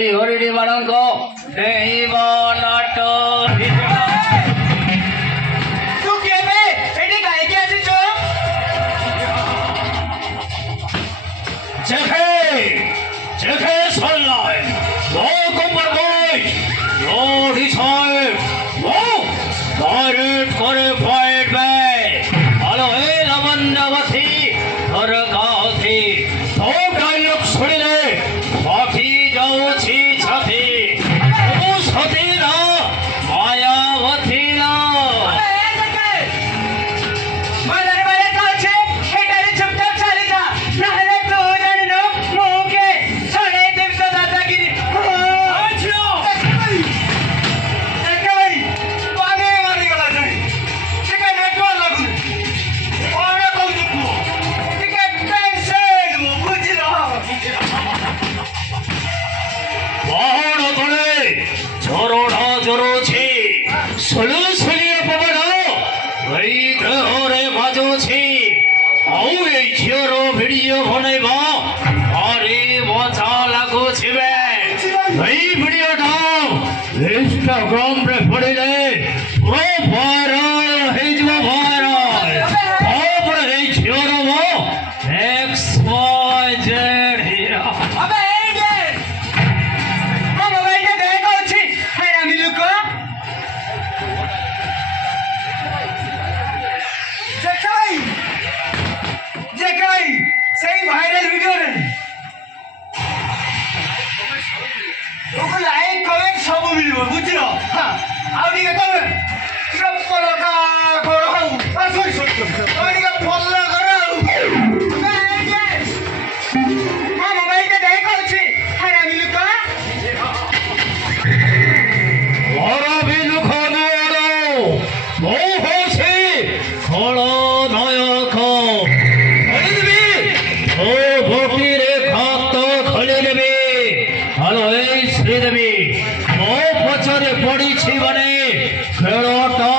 এই হরিণী ମାନଙ୍କ দেব নাট ତୁ କିଏ ବେ ଏଠି କାହିଁକି ଆସିଛୁ Jackie Sunlight, welcome my boy, Lord is high, wow, direct qualified by, hello, hey, Lavandavati, Haragati, two dialogue सुनिले, बाकी जाओ छी छाती, वो छाती ना, मायावती ना। सुलुसुलिया पवन वही ग्रहरे बाजो छी आउ ए झियो भिडियो बनाइबा अरे मजा लागो छिबे वही भिडियो टा इंस्टाग्राम रे पडिले पुरो वायरल हे जो वायरल अब हे झियो रो XYZ हिरा अबे ए ମୋ ମୋବାଇଲ ଟା ବ୍ୟାକ୍ ଅଛି ହାରାମି ଲୋକ Jackie ସେଇ ଭାଇରାଲ ଭିଡିଓରେ ତୋକୁ ଲାଇକ୍ କମେଣ୍ଟ ସବୁ ମିଳିବ ବୁଝିଲ ଆଉ ଟିକେ ତମେ ପଲଟା କର ସରି ତମେ ଟିକେ ଭଲ କର ମୋ ମୋବାଇଲଟା ବ୍ୟାକ୍ ଅଛି ହାରାମି ଲୋକ Ora biluko noro, mohoshi, kholo nayako. Kholidebi, o botire khato kholidebi. Hello, hey Sridebi, mo pachare padichi bane, khelota